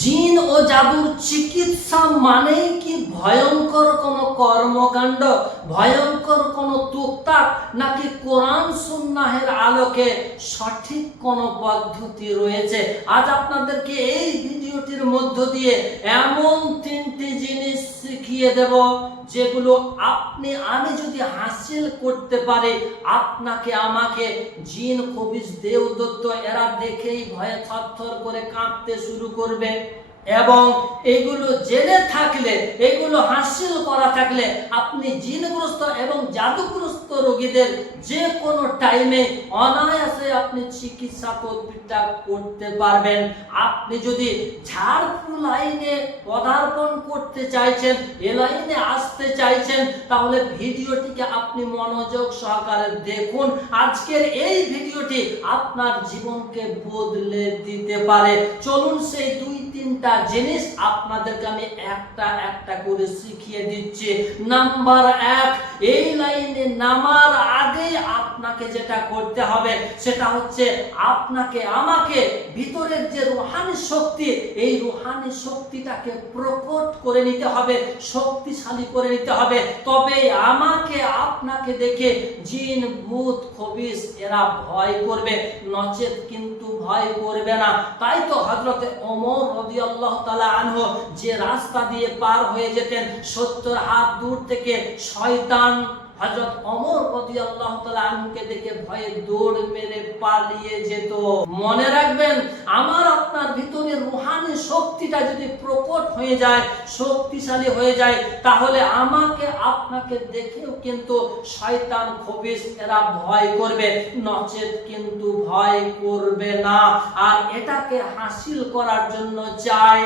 জিন ও জাদুর চিকিৎসা মানেই কি ভয়ঙ্কর কোনো কর্মকাণ্ড, ভয়ঙ্কর কোনো তুকতাক, নাকি কোরআন সুন্নাহের আলোকে সঠিক কোনো পদ্ধতি রয়েছে? আজ আপনাদেরকে এই ভিডিওটির মধ্য দিয়ে এমন তিনটি জিনিস শিখিয়ে দেব যেগুলো আমি যদি হাসিল করতে পারি, আপনাকে আমাকে জিন খবিশ দেবদত্ত এরা দেখেই ভয়ে থরথর করে কাঁপতে শুরু করবে। এবং এগুলো জেনে থাকলে, এগুলো হাসিল করা থাকলে আপনি জিনগ্রস্ত এবং জাদুগ্রস্ত রোগীদের যে কোনো টাইমে অনায়াসে আপনি চিকিৎসা তদবিরটা করতে পারবেন। আপনি যদি ঝাড়ফুঁক লাইনে পদার্পণ করতে চাইছেন, এ লাইনে আসতে চাইছেন, তাহলে ভিডিওটিকে আপনি মনোযোগ সহকারে দেখুন। আজকের এই ভিডিওটি আপনার জীবনকে বদলে দিতে পারে। চলুন সেই দুই তিনটা জিনিস আপনাদেরকে আমি একটা একটা করে শিখিয়ে দিচ্ছি। নাম্বার 1, এই লাইনে নামার আগে আপনাকে যেটা করতে হবে সেটা হচ্ছে আপনাকে আমাকে ভিতরের যে রুহানি শক্তি, এই রুহানি শক্তিটাকে প্রকট করে নিতে হবে, শক্তিশালী করে নিতে হবে। তবে আমাকে আপনাকে দেখে জিন ভূত খবিশ এরা ভয় করবে, নচেত কিন্তু ভয় করবে না। তাই তো হযরতে ওমর রাদিয়াল্লাহু তাআলা আনহু যে রাস্তা দিয়ে পার হয়ে যেতেন, 70 হাত দূর থেকে শয়তান হযরত ওমর রাদিয়াল্লাহু তাআলা আনহুকে দেখে ভয়ে দৌড় মেরে পালিয়ে যেত। মনে রাখবেন, আমার আপনার ভিতরে রুহানি শক্তিটা যদি প্রকট হয়ে যায়, শক্তিশালী হয়ে যায়, তাহলে আমাকে আপনাকে দেখেও কিন্তু শয়তান খবিশ এরা ভয় করবে, নচেত কিন্তু ভয় করবে না। আর এটাকে হাসিল করার জন্য চাই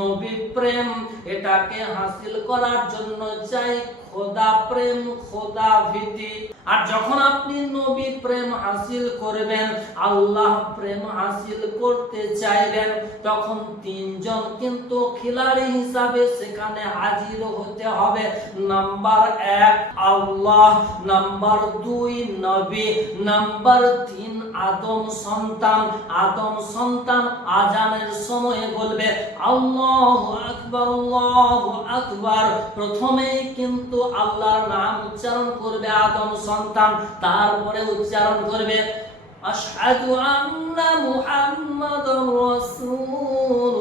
নবী প্রেম, এটাকে হাসিল করার জন্য চাই খোদা প্রেম, খোদা ভীতি। আর যখন আপনি নবী প্রেম হাসিল করবেন, আল্লাহ প্রেম হাসিল করতে চাইবেন, তখন তিনজন কিন্তু খিলাড়ি হিসাবে সেখানে হাজির হতে হবে। নাম্বার 1 আল্লাহ, নাম্বার 2 নবী, নাম্বার 3 আদম সন্তান। আদম সন্তান আজানের সময় বলবে আল্লাহু আকবার, আল্লাহু আকবার। প্রথমেই কিন্তু আল্লাহর নাম উচ্চারণ করবে আদম সন্তান, তারপরে উচ্চারণ করবে আশহাদু আন্না মুহাম্মাদুর রাসূলুল্লাহ।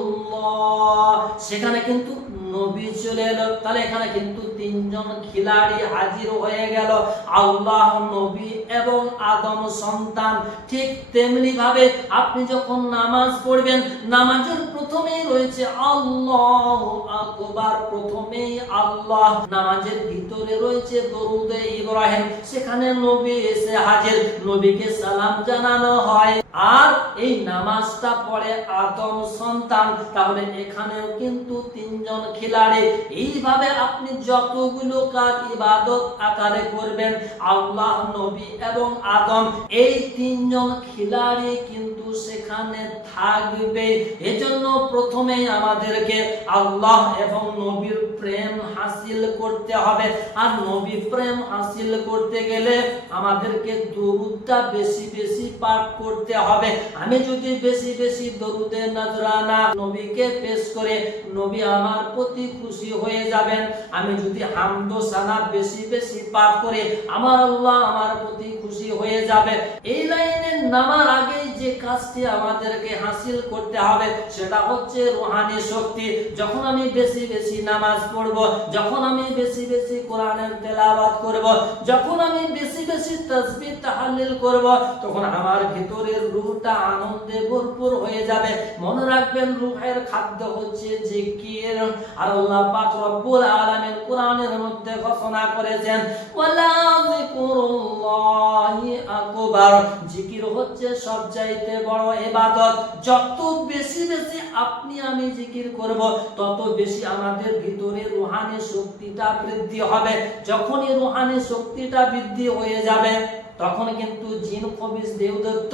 সেখানে কিন্তু নবী চলে এলো। তাহলে এখানে কিন্তু তিনজন খিলাড়ি হাজির হয়ে গেল, আল্লাহ, নবী এবং আদম সন্তান। ঠিক তেমনি ভাবে আপনি যখন নামাজ পড়বেন, নামাজের প্রথমেই রয়েছে আল্লাহু আকবার, প্রথমেই আল্লাহ। নামাজের ভিতরে রয়েছে দরুদে ইব্রাহিম, সেখানে নবী এসে হাজির, নবীকে সালাম জানানো হয়। আর এই নামাজটা পড়ে আদম সন্তান। তাহলে এখানেও কিন্তু তিনজন খিলাড়ি। এইভাবে আপনি যতগুলো কাজ ইবাদত আকারে করবেন, আল্লাহ, নবী এবং আদম, এই তিনজন খিলাড়ি কিন্তু সেখানে থাকবে। এজন্য প্রথমেই আমাদেরকে আল্লাহ এবং নবীর প্রেম হাসিল করতে হবে। আর নবী প্রেম হাসিল করতে গেলে আমাদেরকে দরুদটা বেশি বেশি পাঠ করতে হবে। আমি যদি বেশি বেশি দরুদে নজরানা নবীকে পেশ করে, নবী আমার প্রতি খুশি হয়ে যাবেন। আমি যদি হামদ ও সানা বেশি বেশি পাঠ করে, আমার আল্লাহ আমার প্রতি খুশি হয়ে যাবে। এই লাইনে নামার আগে যে কাজটি আমাদেরকে হাসিল করতে হবে সেটা হচ্ছে রুহানি শক্তি। যখন আমি বেশি বেশি নামাজ পড়ব, যখন আমি বেশি বেশি কোরআনের তেলাওয়াত করব, যখন আমি বেশি বেশি তাসবিহ তাহলিল করব, তখন আমার ভিতরের রূহটা আনন্দে ভরপুর হয়ে যাবে। মনে রাখবেন, রূহের খাদ্য হচ্ছে জিকির। আর আল্লাহ পাক রব্বুল আলামিন কোরআনের মধ্যে ঘোষণা করেছেন ওয়ালা যিকরুল্লাহি আকবার, জিকির হচ্ছে সবচাইতে বড় ইবাদত। যত বেশি বেশি আপনি আমি জিকির করব, তত বেশি আমাদের ভিতরে রুহানি শক্তিটা বৃদ্ধি হবে। যখনই রুহানি শক্তিটা বৃদ্ধি হয়ে যাবে, তখন কিন্তু জিন খবিশ দেবদত্ত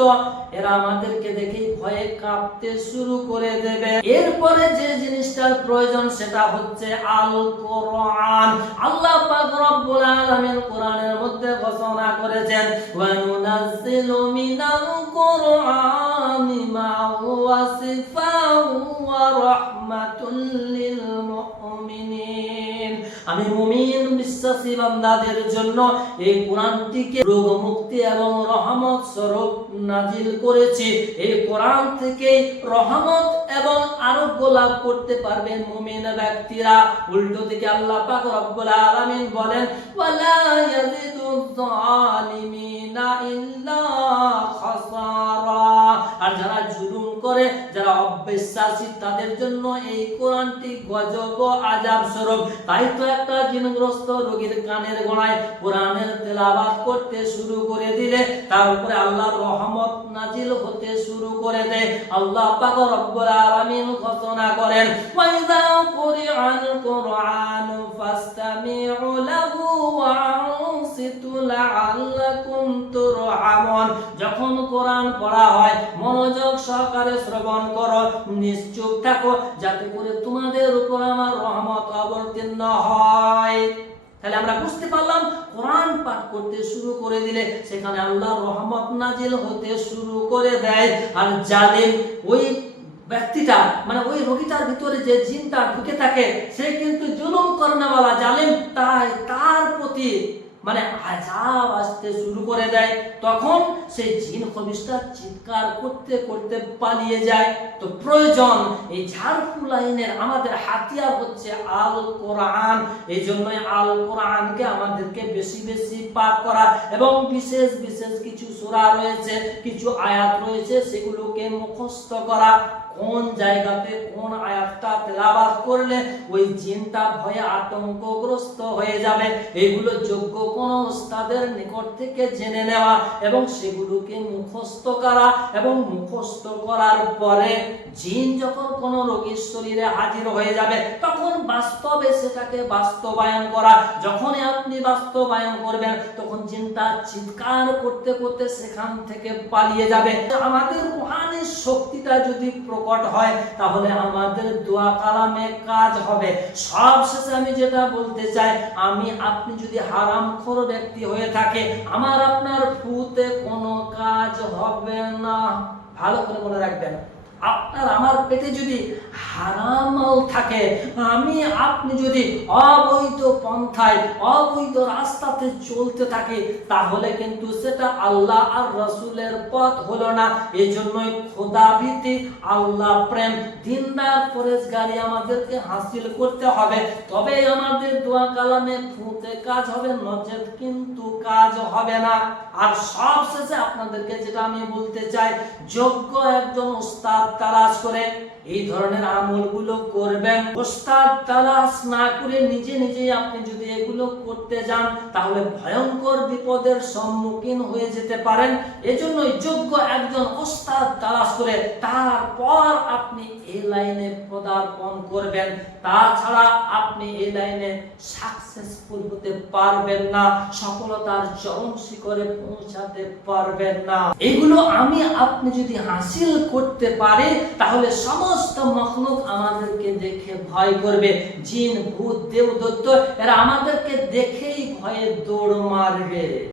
এরা আমাদেরকে দেখে ভয়ে কাঁপতে শুরু করে দেবে। এরপরে যে জিনিসটা জিনিসটার প্রয়োজন, সেটা হচ্ছে আল কোরআন। আল্লাহ পাক রব্বুল আলামিন কোরআনের মধ্যে ঘোষণা করেছেন, ওয়া নুনাজ্জিলু মিনাল কোরআনি মা হুয়া শিফাউ ওয়া রাহমাতুল লিল মুমিনিন। আমি মুমিন বিশ্বাসী বান্দাদের জন্য এই কোরআনটিকে রোগ মুক্তি এবং রহমত স্বরূপ নাজিল করেছি। এই কোরআন থেকে রহমত এবং আরোগ্য লাভ করতে পারবেন মুমিন ব্যক্তিরা। উল্টো দিকে আল্লাহ পাক রব্বুল আলামিন বলেন, ওয়ালা ইয়াজিদুয যালিমিনা ইল্লা খাসারা। আর যারা জুলুম করে, যারা অবিশ্বাসী, তাদের জন্য এই কোরআনটি গজব ও আযাব স্বরূপ। তাই তো একটা জিনগ্রস্ত রোগীর কানের গোড়ায় কোরআনের তেলাওয়াত করতে শুরু করে দিলে তার উপরে আল্লাহর রহমত নাজিল হতে শুরু করে দেয়। আল্লাহ পাক রব্বুল আলামিন ঘোষণা করেন, ওয়া ইযা কুরিআল কুরআনু ফাসতামিউ লাহু ওয়া আনসিতু লাআল্লাকুম তুরহামুন। যখন কোরআন পড়া হয় মনোযোগ সহকারে শ্রবণ করো, নিশ্চুপ থাকো, যাতে করে তোমাদের উপর আমার রহমত অবতীর্ণ হয়। তাহলে আমরা বুঝতে পারলাম, কোরআন পাঠ করতে শুরু করে দিলে সেখানে আল্লাহর রহমত নাজিল হতে শুরু করে দেয়। আর জালিম ওই ব্যক্তিটা, মানে ওই রোগীটার ভিতরে যে জিনটা ঢুকে থাকে, সে কিন্তু জুলুম করেনাওয়ালা জালিম, তাই তার প্রতি মানে আযাব আসতে শুরু করে দেয়। তখন সেই জিন খবিশটা চিৎকার করতে করতে পালিয়ে যায়। তো প্রয়োজন এই ঝাড়ফুঁক লাইনের আমাদের হাতিয়ার হচ্ছে আল কোরআন। এই জন্যই আল কোরআনকে আমাদেরকে বেশি বেশি পাঠ করা এবং বিশেষ বিশেষ কিছু সূরা রয়েছে, কিছু আয়াত রয়েছে, সেগুলোকে মুখস্থ করা। কোন জায়গাতে কোন আয়াতটা তেলাওয়াত করলে ওই জিনটা ভয়ে আতঙ্কগ্রস্ত হয়ে যাবে, এগুলো যোগ্য কোন উস্তাদের নিকট থেকে জেনে নেওয়া এবং সেগুলোকে মুখস্থ করা। এবং মুখস্থ করার পরে জিন যখন কোন রোগীর শরীরে হাজির হয়ে যাবে তখন বাস্তবে সেটাকে বাস্তবায়ন করা। যখনই আপনি বাস্তবায়ন করবেন তখন জিনটা চিৎকার করতে করতে সেখান থেকে পালিয়ে যাবে। আমাদের রূহানি শক্তিটা যদি প্রকট হয় তাহলে আমাদের দোয়া কালামে কাজ হবে। সবশেষে আমি যেটা বলতে চাই, আমি আপনি যদি হারামখোর ব্যক্তি হয়ে থাকে, আমার আপনার ফুতে কোনো কাজ হবে না। ভালো করে মনে রাখবেন, আপনার আমার পেটে যদি হারাম মাল থাকে, আমি আপনি যদি অবৈধ পন্থায় অবৈধ রাস্তাতে চলতে থাকি, তাহলে কিন্তু সেটা আল্লাহ আর রাসূলের পথ হলো না। এজন্যই খোদা ভীতি, আল্লাহ প্রেম, দিনদার পরেশগারি আমাদেরকে হাসিল করতে হবে। তবে আমাদের দোয়া কালামে ফুতে কাজ হবে, নচেত কিন্তু কাজ হবে না। আর সবশেষে আপনাদেরকে যেটা আমি বলতে চাই, যোগ্য একজন উস্তাদ তালাশ করে এই ধরনের আমলগুলো করবেন। উস্তাদ তালাশ না করে নিজে নিজেই আপনি যদি এগুলো করতে যান তাহলে ভয়ঙ্কর বিপদের সম্মুখীন হয়ে যেতে পারেন। এজন্যই যোগ্য একজন উস্তাদ তালাশ করে তারপর আপনি এই লাইনে পদার্পণ করবেন। তাছাড়া আপনি এই লাইনে সাকসেসফুল হতে পারবেন না, সফলতার চরম শিখরে পৌঁছাতে পারবেন না। এগুলো আমি আপনি যদি হাসিল করতে পারি তাহলে সমস্ত মখলুক আমাদেরকে দেখে ভয় করবে। জিন, ভূত, দেবদূত এরা আমাদেরকে দেখেই ভয়ে দৌড় মারবে।